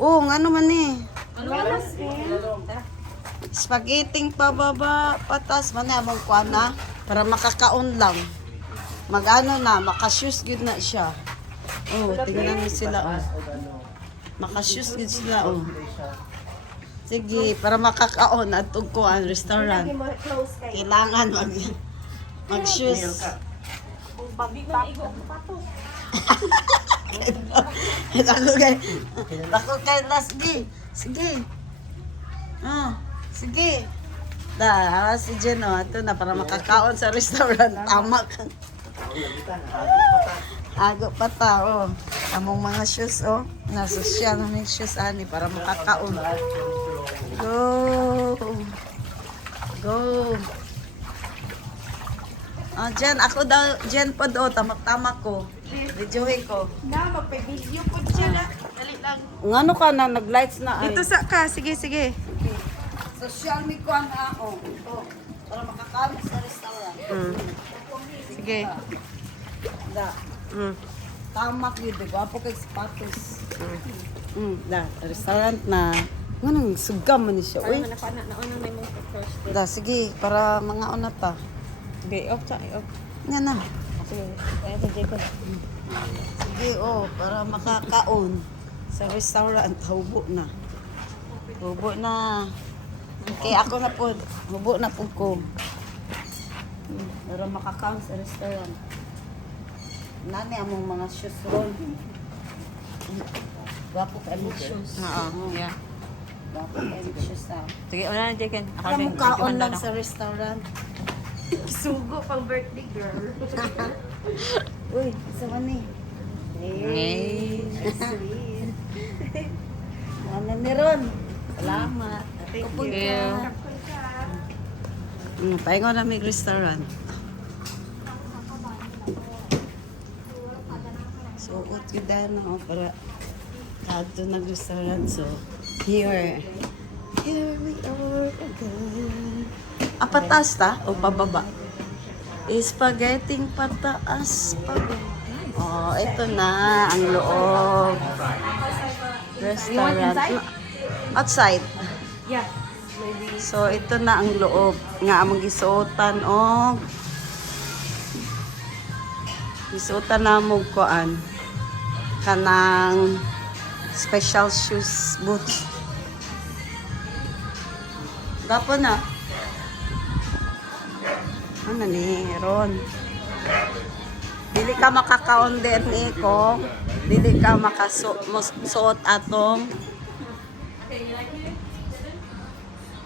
Oo, nga naman eh. Ano ba? Spaghetti pababa, patas. Man among kuha na. Para makakaon lang. Mag-ano na, makashoes good na siya. Oh, tingnan niyo sila. Oh. Makashoes good sila. Oh. Sige, para makakaon at kuan restaurant. Kailangan mag-shoes. Ako kay Lasgi. Sige. Oh, sige. Si Jen, oh, ito na para makakaon sa restaurant. Tama ka. Ago pa ta, oh. Among mga shoes, oh. Nasosyal na may shoes, ani, para makakaon. Go. Go. Oh, Jen, ako daw, Jen po do, tamak-tamak ko. Videohin ko. Na, magpa-video po siya na. Dali lang. Ngano ka na, nag-lights na ay. Dito sa ka, sige, sige. Social media ko na ako. Oh, para makakaon sa restaurant. Sige. Da. Tamak yun, di ba? Apo kay sapatos. Da, restaurant na. Nganong sugam man siya. Uy. Naunang may mong first. Da, sige, para mga una ta. Okay, off sa off. Nga na. Sige, kaya sa Jacob. Sige, oh, para makakaon sa restaurant. Hubo na. Hubo na. Okay, ako na po. Hubo na po ko. Para makakaon sa restaurant. Nani among mga shoes ron. Wapo ka ng shoes. Oo, yeah. Wapo ka ng shoes ah. Sige, una na Jacob. Para mukhaon lang sa restaurant. Sugo pang birthday girl. Uy, isa man eh. Hey. Sweet. Ano ni Ron? Salamat. Thank Kapag you. ka. Pahingo na may restaurant. So, ut yun dahil na ako para ato nag-restaurant. So, here we are again. Pataas ta? O pababa? Spaghetti pataas. Oh, ito na ang loob. Restaurant. Outside. Yeah. Maybe. So, ito na ang loob. Nga among gisuotan o gisuotan na mo kuan kanang special shoes boots. Gapo na. Ano ni Ron? Dili ka makakaon din ni ko. Dili ka makasuot atong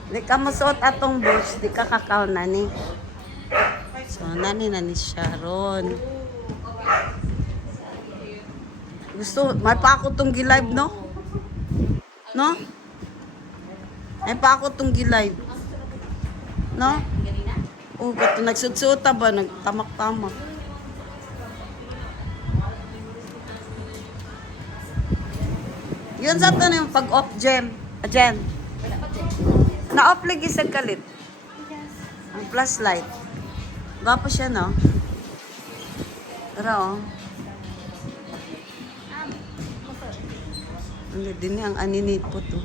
di ka masuot atong boots, di ka kakaon na ni. So, nani siya ron. Gusto, may pa ako tong gi-live, no? No? May pa ako tong gi-live. No? Oh, gato nagsuot-suota ba? Nagtamak-tamak. Yun sa ito na yung pag-off gem. Jen. Na-off lagi sa kalit. Ang flashlight. Gwapo siya, no? Pero, oh. Hindi din ang aninit po to.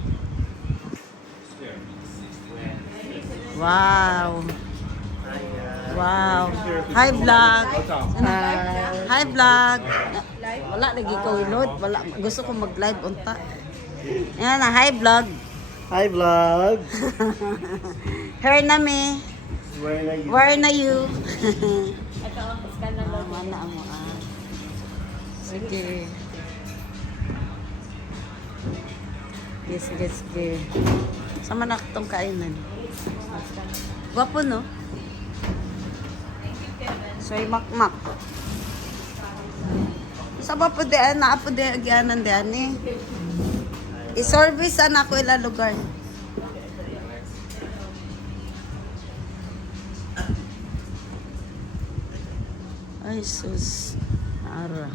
Wow. Wow. Hi, vlog. Hi, vlog. Wala, lagi ko load. Wala. Gusto ko mag-live unta. Yan na, hi, vlog. Hi vlog. Here na me. Where na you? Ito ang scan na logo. Mana mo ah. Sige. Sige. Sama na itong kainan. Gwapo, no? Soy makmak. Sa ba po diyan? Naa po diyan agyanan diyan eh. I-service na ako ila lugar. Ay, sus. Ara.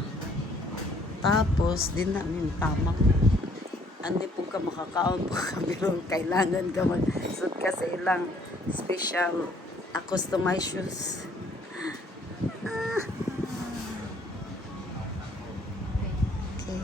Tapos, din namin tamak. Hindi po ka makakaon po ka. Pero kailangan ka mag-suit ka sa ilang special customized shoes. Okay.